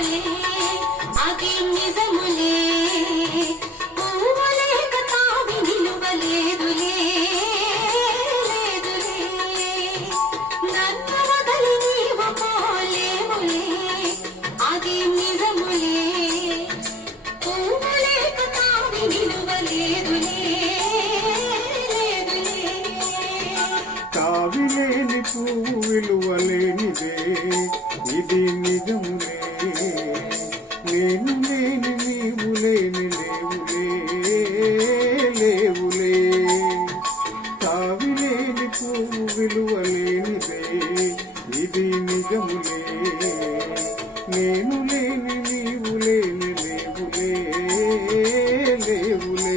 పువ్వులే అది నిజములే పువ్వులేక తావి నిలువలేదులే లేదులే నన్ను వదలి నీవు పోలేవులే అది నిజములే పువ్వులేక తావి నిలువలేదులే తావిలేని పువ్వు విలువలేనిదే ఇది నిజములే నేను లేని నీవు లేని లేవులే లేవులే తావిలేని పువ్వు విలువలేనిదే ఇది నిజములే నేను లేని నీవు లేని లేవులే లేవులే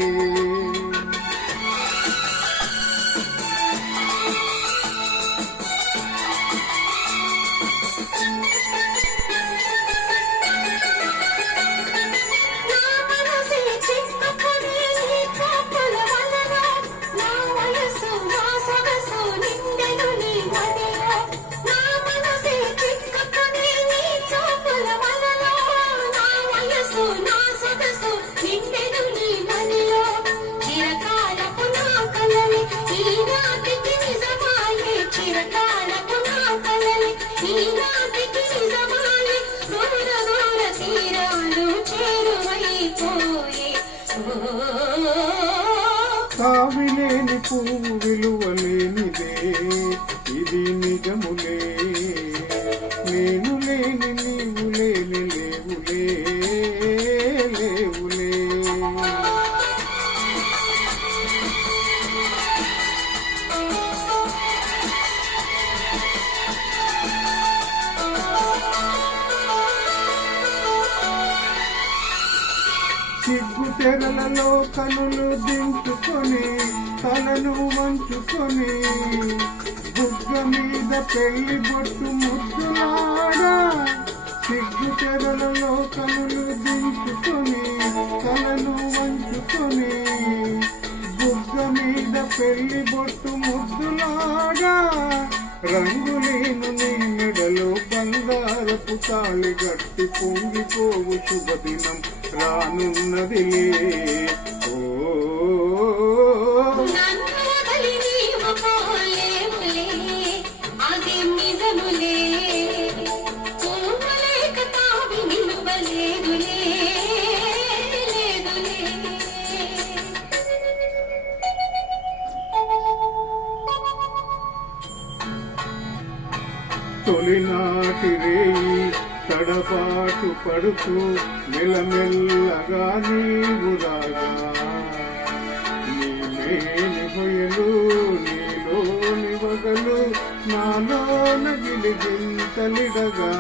తావిలేని పువ్వు విలువలేనిదే ఇది నిజములే నేను లేని నీవు లేని లేవులే లేవులే సిగ్గు తెరలలో కనులు దించుకొని తలను వంచుకొని బుగ్గ మీద పెళ్లి బొట్టు ముద్దులాడా సిగ్గు తెరలలో కనులు దించుకొని తలను వంచుకొని బుగ్గ మీద పెళ్లి బొట్టు ముద్దులాడా రంగులేను నీ మెడలో బంగారపు తాళి గట్టి పొంగిపోవు శుభదినం రానున్నదిలే ఓ అది నిజములే పువ్వులేక తావి నిలువలేదులే లేదులే తొలినాటి రేయి తడబాటు పడుతూ మెల్లమెల్లగా నీవు రాగా నీ మేని హొయలు నీలోని వగలు నాలోన గిలిగింతలిడగా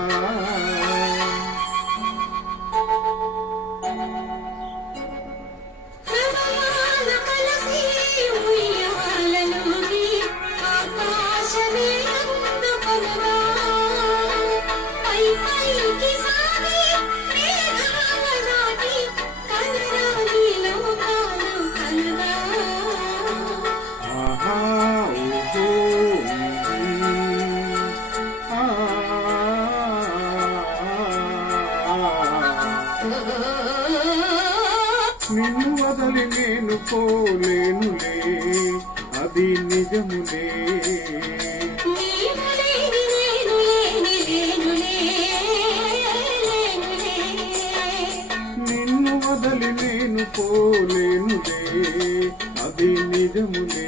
నిన్ను వదలి నేను పోలేనులే అది నిజములే నిన్ను వదలి నేను పోలేనులే అది నిజములే